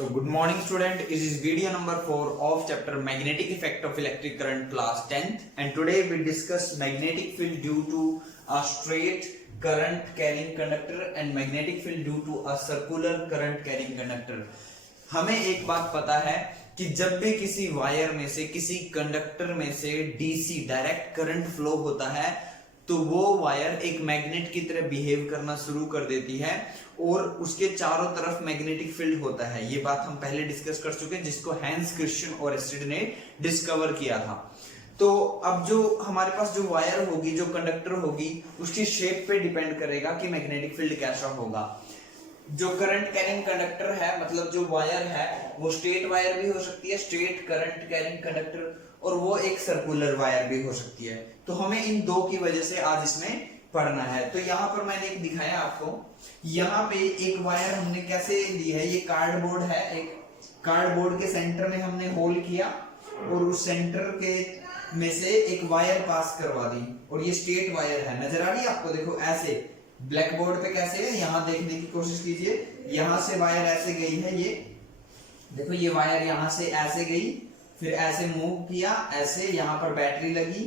So good morning student, this is video number 4 of chapter magnetic effect of electric current class 10th, and today we discuss magnetic field due to a straight current carrying conductor and magnetic field due to a circular current carrying conductor। हमें एक बात पता है कि जब भी किसी wire में से किसी कंडक्टर में से डीसी डायरेक्ट करंट फ्लो होता है तो वो वायर एक मैग्नेट की तरह बिहेव करना शुरू कर देती है और उसके चारों तरफ मैग्नेटिक फील्ड होता है। ये बात हम पहले डिस्कस कर चुके हैं, जिसको हैंस क्रिश्चियन और एस्टेड ने डिस्कवर किया था। तो अब जो हमारे पास जो वायर होगी, जो कंडक्टर होगी, उसकी शेप पे डिपेंड करेगा कि मैग्नेटिक फील्ड कैसा होगा। जो करंट कैरिंग कंडक्टर है, मतलब जो वायर है, वो स्ट्रेट वायर भी हो सकती है, स्ट्रेट करंट कैरिंग कंडक्टर, और वो एक सर्कुलर वायर भी हो सकती है। तो हमें इन दो की वजह से आज इसमें पढ़ना है। तो यहाँ पर मैंने एक दिखाया आपको, यहाँ पे एक वायर हमने कैसे ली है, ये कार्डबोर्ड है, एक कार्डबोर्ड के सेंटर में हमने होल किया और उस सेंटर के में से एक वायर पास करवा दी, और ये स्ट्रेट वायर है। नजर आ रही है आपको? देखो ऐसे ब्लैक बोर्ड पे कैसे है, यहाँ देखने की कोशिश कीजिए। यहाँ से वायर ऐसे गई है, ये देखो, ये वायर यहाँ से ऐसे गई, फिर ऐसे मूव किया, ऐसे यहाँ पर बैटरी लगी,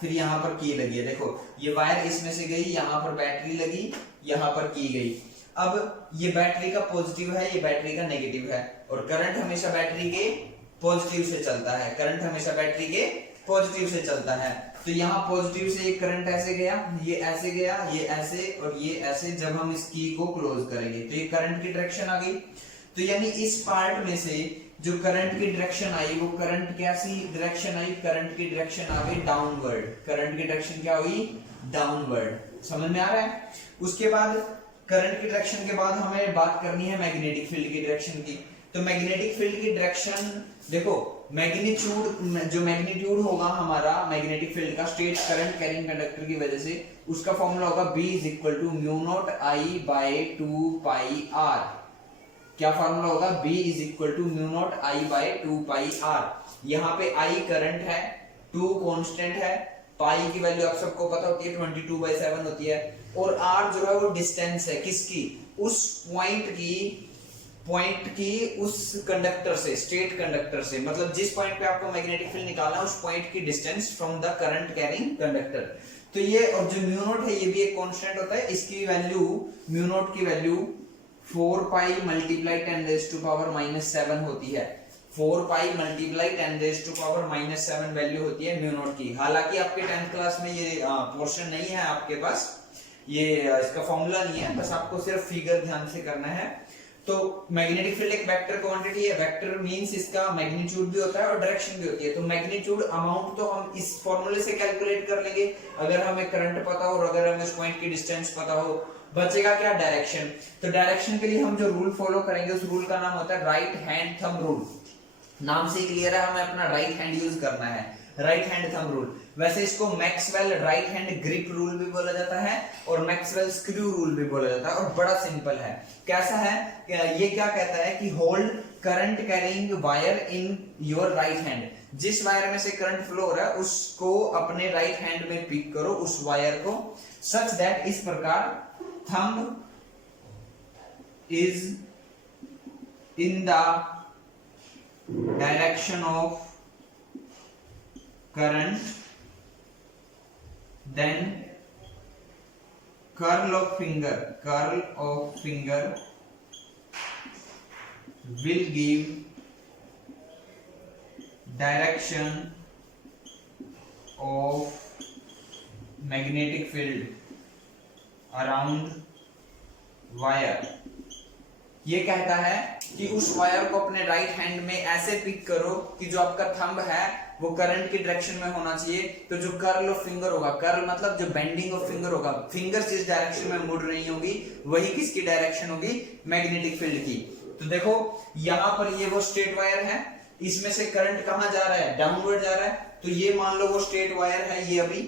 फिर यहाँ पर की लगी है। देखो ये वायर इसमें से गई, यहाँ पर बैटरी लगी, यहाँ पर की गई। अब ये बैटरी का पॉजिटिव है, ये बैटरी का नेगेटिव है, और करंट हमेशा बैटरी के पॉजिटिव से चलता है, करंट हमेशा बैटरी के पॉजिटिव से चलता है। तो यहाँ पॉजिटिव से एक करंट ऐसे गया, ये ऐसे गया, ये ऐसे और ये ऐसे। जब हम इस की को क्लोज करेंगे तो ये करंट की डायरेक्शन आ गई। तो यानी इस पार्ट में से जो करंट की डायरेक्शन आई, वो करंट कैसी डायरेक्शन आई, करंट की डायरेक्शन आ गई डाउनवर्ड। करंट की डायरेक्शन क्या हुई? डाउनवर्ड। समझ में आ रहा है? उसके बाद करंट की डायरेक्शन के बाद हमें बात करनी है मैग्नेटिक फील्ड की डायरेक्शन की। तो मैग्नेटिक फील्ड की डायरेक्शन देखो, मैग्नीट्यूड, जो मैग्नीट्यूड होगा हमारा मैग्नेटिक फील्ड का स्ट्रेट करंट कैरिंग कंडक्टर की वजह से, उसका फॉर्मूला होगा B = μ0 I/ 2πr। क्या फॉर्मूला होगा? B = μ0 I/ 2πr। यहाँ पे I करंट है, 2 कांस्टेंट है, पाई की वैल्यू आप सबको पता होती है 22/7 होती है, और r जो है वो डिस्टेंस है किसकी? उस पॉइंट की उस कंडक्टर से, स्ट्रेट कंडक्टर से, मतलब जिस पॉइंट पे आपको मैग्नेटिक फील्ड निकालना है उस पॉइंट की distance from the current carrying conductor. तो ये, और जो μ0 है ये भी एक कांस्टेंट होता है, इसकी वैल्यू, μ0 की वैल्यू 4π × 10⁻⁷ होती है। 4π × 10⁻⁷ वैल्यू होती है μ0 की। हालांकि आपके 10th क्लास में ये पोर्शन नहीं है आपके पास, ये इसका फॉर्मूला नहीं है, बस आपको सिर्फ फिगर ध्यान से करना है। तो मैग्नेटिक फील्ड एक वेक्टर क्वांटिटी है। वेक्टर मींस इसका मैग्नीट्यूड भी होता है और डायरेक्शन भी होती है। तो मैग्नीट्यूड अमाउंट तो हम इस फॉर्मूले से कैलकुलेट कर लेंगे अगर हमें करंट पता हो और अगर हमें उस पॉइंट की डिस्टेंस पता हो। बचेगा क्या? डायरेक्शन। तो डायरेक्शन के लिए हम जो रूल फॉलो करेंगे उस रूल का नाम होता है राइट हैंड थंब रूल। नाम से ही क्लियर है, हमें अपना राइट हैंड यूज करना है, राइट हैंड थंब रूल। वैसे इसको Maxwell right hand grip rule भी बोला जाता है और मैक्सवेल स्क्रू रूल भी बोला जाता है, और बड़ा सिंपल है। कैसा है? ये क्या कहता है कि hold current carrying wire in your right hand. जिस वायर में से करंट फ्लो हो रहा है उसको अपने राइट हैंड में पिक करो, उस वायर को, सच दैट, इस प्रकार, thumb is in the direction of current, then curl of finger will give direction of magnetic field around wire। ये कहता है कि उस वायर को अपने राइट हैंड में ऐसे पिक करो कि जो आपका थंब है वो करंट की डायरेक्शन में होना चाहिए। तो जो कर्ल ऑफ फिंगर होगा, कर्ल मतलब जो बेंडिंग ऑफ फिंगर होगा, फिंगर जिस डायरेक्शन में मुड़ रही होगी वही किसकी डायरेक्शन होगी? मैग्नेटिक फील्ड की। तो देखो यहाँ पर ये वो स्ट्रेट वायर है, इसमें से करंट कहाँ जा रहा है? डाउनवर्ड जा रहा है। तो ये मान लो वो स्ट्रेट वायर है ये अभी,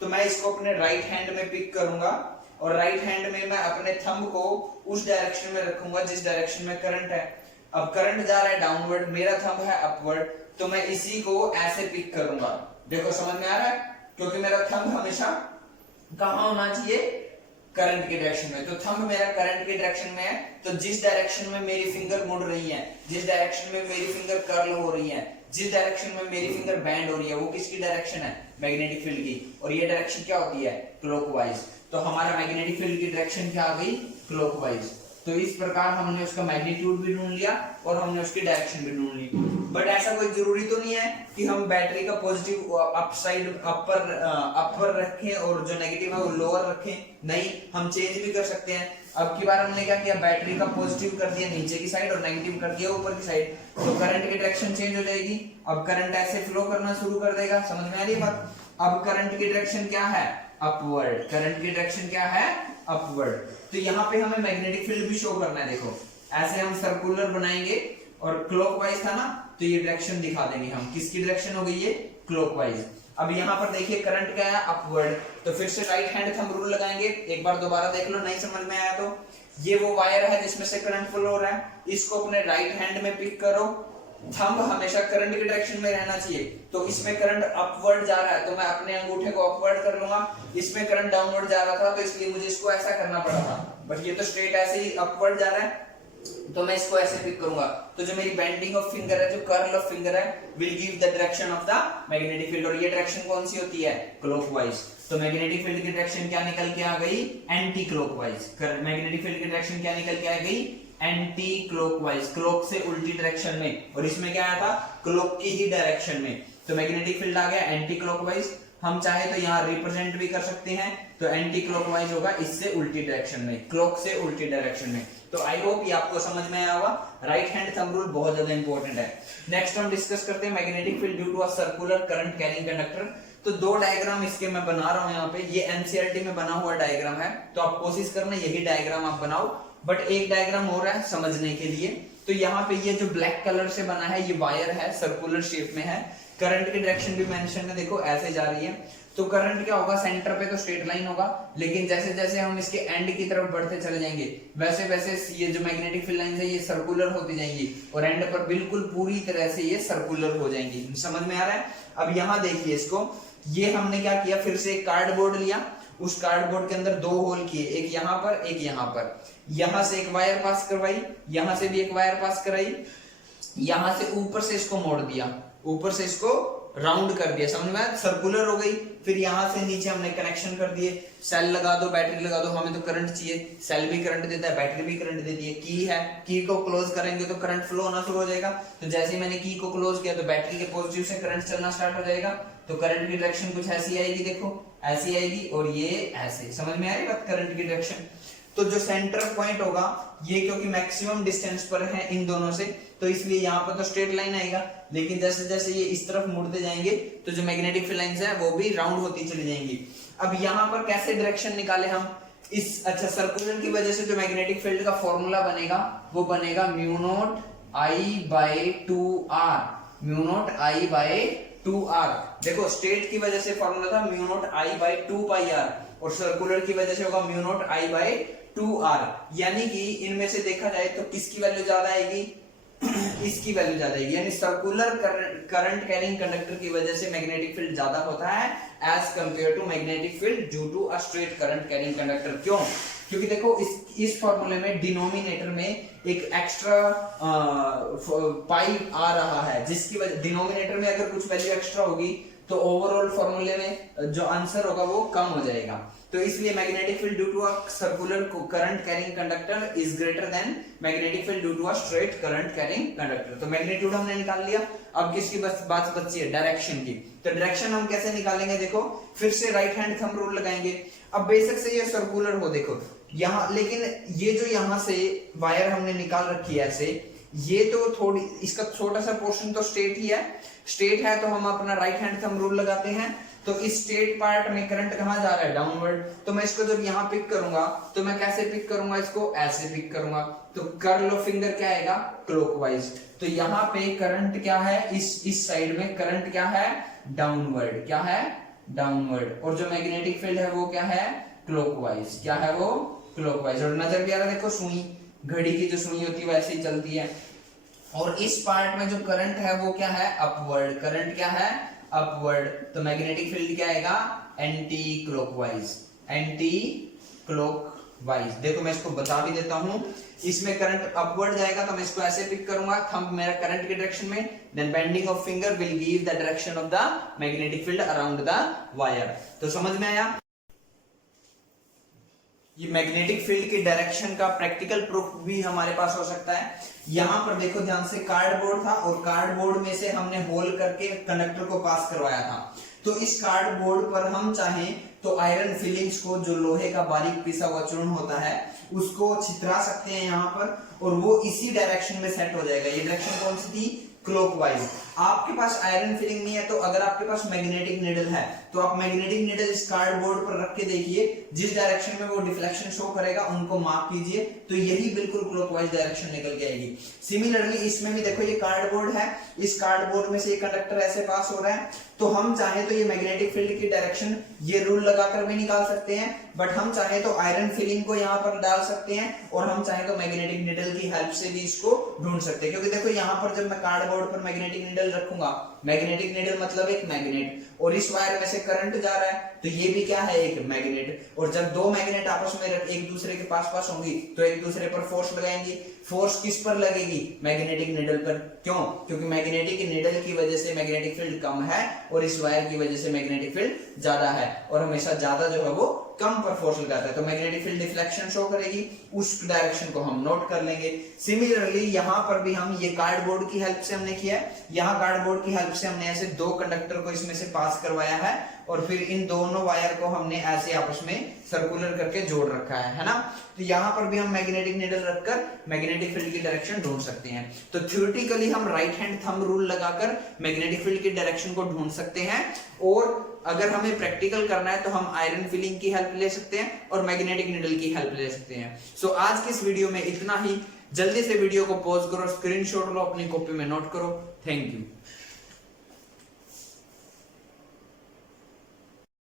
तो मैं इसको अपने राइट हैंड में पिक करूंगा और राइट हैंड में मैं अपने थंब को उस डायरेक्शन में रखूंगा जिस डायरेक्शन में करंट है। अब करंट जा रहा है डाउनवर्ड, मेरा थंब है अपवर्ड, तो मैं इसी को ऐसे पिक करूंगा। देखो समझ में आ रहा है? क्योंकि मेरा थंब हमेशा कहाँ होना चाहिए? करंट की डायरेक्शन में। तो थंब मेरा करंट की डायरेक्शन में है, तो जिस डायरेक्शन में मेरी फिंगर मुड़ रही है, जिस डायरेक्शन में मेरी फिंगर कर्ल हो रही है, जिस डायरेक्शन में मेरी फिंगर बैंड हो रही है, वो किसकी डायरेक्शन है? मैग्नेटिक फील्ड की। और ये डायरेक्शन क्या होती है? क्लॉकवाइज। तो हमारा मैग्नेटिक फील्ड की डायरेक्शन क्या आ गई? क्लॉकवाइज। तो इस प्रकार हमने उसका मैग्नीट्यूड भी ढूंढ लिया और हमने उसकी डायरेक्शन भी ढूंढ ली। बट ऐसा कोई जरूरी तो नहीं है कि हम बैटरी का पॉजिटिव अप साइड अपर रखें और जो नेगेटिव है वो लोअर रखें। नहीं, हम चेंज भी कर सकते हैं। अब की बार हमने क्या किया, बैटरी का पॉजिटिव कर दिया नीचे की साइड और नेगेटिव कर दिया ऊपर की साइड, तो करंट की डायरेक्शन चेंज हो जाएगी। अब करंट ऐसे फ्लो करना शुरू कर देगा। समझ में आ रही है बात? अब करंट की डायरेक्शन क्या है? अपवर्ड। करंट की डायरेक्शन क्या है? अपवर्ड। तो यहाँ पे हमें मैग्नेटिक फील्ड भी शो करना है। देखो ऐसे हम सर्कुलर बनाएंगे और क्लॉकवाइज था ना, तो ये डायरेक्शन दिखा देंगे हम। किसकी डायरेक्शन हो गई ये? क्लॉकवाइज। अब यहाँ पर देखिए करंट क्या है? अपवर्ड। तो फिर से राइट हैंड थंब रूल लगाएंगे। एक बार दोबारा देख लो, नहीं समझ में आया तो। ये वो वायर है जिसमें से करंट फ्लो हो रहा है, इसको अपने राइट हैंड में पिक करो। थंब हमेशा करंट की डायरेक्शन में रहना चाहिए। तो इसमें करंट अपवर्ड जा रहा है तो मैं अपने अंगूठे को अपवर्ड कर लूंगा। इसमें करंट डाउनवर्ड जा रहा था तो इसलिए मुझे इसको ऐसा करना पड़ा था। बट ये तो स्ट्रेट ऐसे ही अपवर्ड जा रहा है, तो मैं इसको ऐसे पिक करूंगा। तो जो मेरी बेंडिंग ऑफ फिंगर है, जो कर्ल ऑफ फिंगर है, will give the direction of the magnetic field. और ये डायरेक्शन कौन सी होती है? क्लॉकवाइज। तो मैग्नेटिक फील्ड की डायरेक्शन क्या निकल के आ गई? Anti clockwise. मैग्नेटिक फील्ड की डायरेक्शन क्या निकल के आ गई? एंटी क्लॉकवाइज, क्लॉक से उल्टी डायरेक्शन में। और इसमें क्या आया था? क्लॉक की ही डायरेक्शन में। तो मैग्नेटिक फील्ड आ गया एंटी क्लॉकवाइज। हम चाहे तो यहाँ रिप्रेजेंट भी कर सकते हैं, तो एंटी क्लॉकवाइज होगा इससे उल्टी डायरेक्शन में, क्लॉक से उल्टी डायरेक्शन में। तो आई होप ये आपको समझ में आया होगा। राइट हैंड थंब रूल बहुत ज्यादा इंपॉर्टेंट है। नेक्स्ट हम डिस्कस करते हैं magnetic field due to a circular current carrying conductor. तो दो डायग्राम इसके मैं बना रहा हूं यहाँ पे। ये एनसीईआरटी में बना हुआ डायग्राम है, तो आप कोशिश करना यही डायग्राम आप बनाओ। बट एक डायग्राम हो रहा है समझने के लिए। तो यहाँ पे ये जो ब्लैक कलर से बना है, ये वायर है, सर्कुलर शेप में है। करंट की डायरेक्शन भी मेंशन है, देखो ऐसे जा रही है। तो करंट क्या होगा? सेंटर पे तो स्ट्रेट लाइन होगा, लेकिन जैसे जैसे हम इसके एंड की तरफ बढ़ते चले जाएंगे, वैसे वैसे ये जो मैग्नेटिक फील्ड लाइंस है ये सर्कुलर होती जाएंगी और एंड पर बिल्कुल पूरी तरह से ये सर्कुलर हो जाएंगी। समझ में आ रहा है? अब यहाँ देखिए इसको, ये हमने क्या किया, फिर से एक कार्डबोर्ड लिया, उस कार्डबोर्ड के अंदर दो होल किए, एक यहाँ पर एक यहाँ पर। यहां से एक वायर पास करवाई, यहां से भी एक वायर पास कराई, यहां से ऊपर से इसको मोड़ दिया, ऊपर से इसको राउंड कर दिया। समझ में? सर्कुलर हो गई। फिर यहां से नीचे हमने कनेक्शन कर दिए। सेल लगा दो, बैटरी लगा दो, हमें तो करंट चाहिए। सेल भी करंट देता है, बैटरी भी करंट देती है। की है, की को क्लोज करेंगे तो करंट फ्लो होना शुरू हो जाएगा। तो जैसे ही मैंने की को क्लोज किया तो बैटरी के पॉजिटिव से करंट चलना स्टार्ट हो जाएगा। तो करंट की डायरेक्शन कुछ ऐसी आएगी, देखो ऐसी आएगी और ये ऐसे। समझ में आ रही बात? करंट की डायरेक्शन। तो जो सेंटर पॉइंट होगा ये, क्योंकि मैक्सिमम डिस्टेंस पर है इन दोनों से, तो इसलिए यहाँ पर तो स्ट्रेट लाइन आएगा। लेकिन जैसे जैसे ये इस तरफ मुड़ते जाएंगे तो जो मैग्नेटिक फील्ड लाइंस है वो भी राउंड होती चली जाएंगी। अब यहाँ पर कैसे डायरेक्शन निकाले हम? इस अच्छा सर्कुलर की वजह से जो मैग्नेटिक फील्ड का फॉर्मूला बनेगा वो बनेगा mu not I by 2r। Mu not I by 2r। देखो स्ट्रेट की वजह से फॉर्मूला था mu not I by 2 pi r, और सर्कुलर की वजह से होगा mu not I by 2r। यानी कि इनमें से देखा जाए तो किसकी वैल्यू ज्यादा आएगी? इसकी वैल्यू ज्यादा आएगी। यानी सर्कुलर करंट कैरिंग कंडक्टर की वजह से मैग्नेटिक फील्ड ज्यादा होता है as compare to magnetic field due to a straight current carrying conductor. क्यों? क्योंकि देखो इस फॉर्मूले में डिनोमिनेटर में एक एक्स्ट्रा पाई आ रहा है, जिसकी वजह डिनोमिनेटर में अगर कुछ वैल्यू एक्स्ट्रा होगी तो ओवरऑल फॉर्मूले में जो आंसर होगा वो कम हो जाएगा। तो इसलिए magnetic field due to a circular current carrying conductor is greater than magnetic field due to a straight current carrying conductor. तो मैग्नीट्यूड हमने निकाल लिया। अब किसकी बात बची है? डायरेक्शन की। तो डायरेक्शन हम कैसे निकालेंगे? देखो फिर से राइट हैंड थंब रूल लगाएंगे। अब बेशक से ये सर्कुलर हो, देखो यहाँ, लेकिन ये जो यहाँ से वायर हमने निकाल रखी है ऐसे, ये तो थोड़ी इसका छोटा सा पोर्शन तो स्ट्रेट ही है। स्ट्रेट है तो हम अपना राइट हैंड थंब रूल लगाते हैं। तो इस स्ट्रेट पार्ट में करंट कहाँ जा रहा है? डाउनवर्ड। तो मैं इसको जब यहाँ पिक करूंगा तो मैं कैसे पिक करूंगा? इसको ऐसे पिक करूंगा। तो कर्ल ऑफ फिंगर क्या आएगा? क्लॉकवाइज। तो यहाँ पे करंट क्या है? इस साइड में करंट क्या है? डाउनवर्ड। क्या है? डाउनवर्ड। और जो मैग्नेटिक फील्ड है वो क्या है? क्लॉकवाइज। क्या है वो? क्लॉकवाइज। और नजर भी आ रहा, देखो सुई, घड़ी की जो सुई होती है वैसे ही चलती है। और इस पार्ट में जो करंट है वो क्या है? अपवर्ड। करंट क्या है? अपवर्ड। तो मैग्नेटिक फील्ड क्या आएगा? Anti clockwise. Anti clock wise. देखो मैं इसको बता भी देता हूं, इसमें करंट अपवर्ड जाएगा तो मैं इसको ऐसे पिक करूंगा, थंब मेरा करंट के डायरेक्शन में, then bending of finger will give the direction of the magnetic field around the wire. तो समझ में आया? ये मैग्नेटिक फील्ड के डायरेक्शन का प्रैक्टिकल प्रूफ भी हमारे पास हो सकता है। यहां पर देखो ध्यान से, कार्डबोर्ड था और कार्डबोर्ड में से हमने होल करके कंडक्टर को पास करवाया था। तो इस कार्डबोर्ड पर हम चाहें तो आयरन फिलिंग्स को, जो लोहे का बारीक पिसा हुआ चूर्ण होता है, उसको छितरा सकते हैं यहाँ पर, और वो इसी डायरेक्शन में सेट हो जाएगा। ये डायरेक्शन कौन सी थी? क्लॉकवाइज। आपके पास आयरन फिलिंग नहीं है तो अगर आपके पास मैग्नेटिक नीडल है तो आप मैग्नेटिक नीडल इस कार्डबोर्ड पर रख के देखिए, जिस डायरेक्शन में वो डिफ्लेक्शन शो करेगा उनको मार्क कीजिए, तो यही बिल्कुल क्लॉकवाइज डायरेक्शन निकल के आएगी। सिमिलरली इसमें भी देखो, ये कार्डबोर्ड है, इस कार्डबोर्ड में से ये कंडक्टर ऐसे पास हो रहा है, तो हम चाहे तो ये मैग्नेटिक फील्ड की डायरेक्शन ये रूल लगाकर भी निकाल सकते हैं, बट हम चाहे तो आयरन फिलिंग को यहाँ पर डाल सकते हैं, और हम चाहे तो मैग्नेटिक नीडल की हेल्प से भी इसको ढूंढ सकते हैं। क्योंकि देखो यहाँ पर जब मैं कार्डबोर्ड पर मैग्नेटिक नीडल रखूंगा, मैग्नेटिक नीडल मतलब एक मैग्नेट, और इस वायर में से करंट जा रहा है, तो ये भी क्या है? एक मैग्नेट। और जब दो मैग्नेट आपस में एक दूसरे के पास होंगी तो एक दूसरे पर फोर्स लगाएंगी। फोर्स किस पर लगेगी? मैग्नेटिक नीडल पर। क्यों? क्योंकि मैग्नेटिक नीडल की वजह से मैग्नेटिक फील्ड कम है और इस वायर की वजह से मैग्नेटिक फील्ड ज्यादा है, और हमेशा ज्यादा जो है वो कम पर फोर्स लगाता है, तो मैग्नेटिक फील्ड डिफ्लेक्शन शो करेगी, उस डायरेक्शन को हम नोट कर लेंगे। सिमिलरली यहाँ पर भी हम, ये कार्डबोर्ड की हेल्प से हमने किया है, यहाँ कार्डबोर्ड की हेल्प से हमने ऐसे दो कंडक्टर को इसमें से पास करवाया है, और फिर इन दोनों वायर को हमने ऐसे आपस में सर्कुलर करके जोड़ रखा है ना। तो यहाँ पर भी हम मैग्नेटिक नीडल रखकर मैग्नेटिक फील्ड की डायरेक्शन ढूंढ सकते हैं। तो थ्योरेटिकली हम राइट हैंड थंब रूल लगाकर मैग्नेटिक फील्ड की डायरेक्शन को ढूंढ सकते हैं, और अगर हमें प्रैक्टिकल करना है तो हम आयरन फिलिंग की हेल्प ले सकते हैं और मैग्नेटिक नीडल की हेल्प ले सकते हैं। सो आज के इस वीडियो में इतना ही। जल्दी से वीडियो को पॉज करो, स्क्रीनशॉट लो, अपनी कॉपी में नोट करो। Thank you.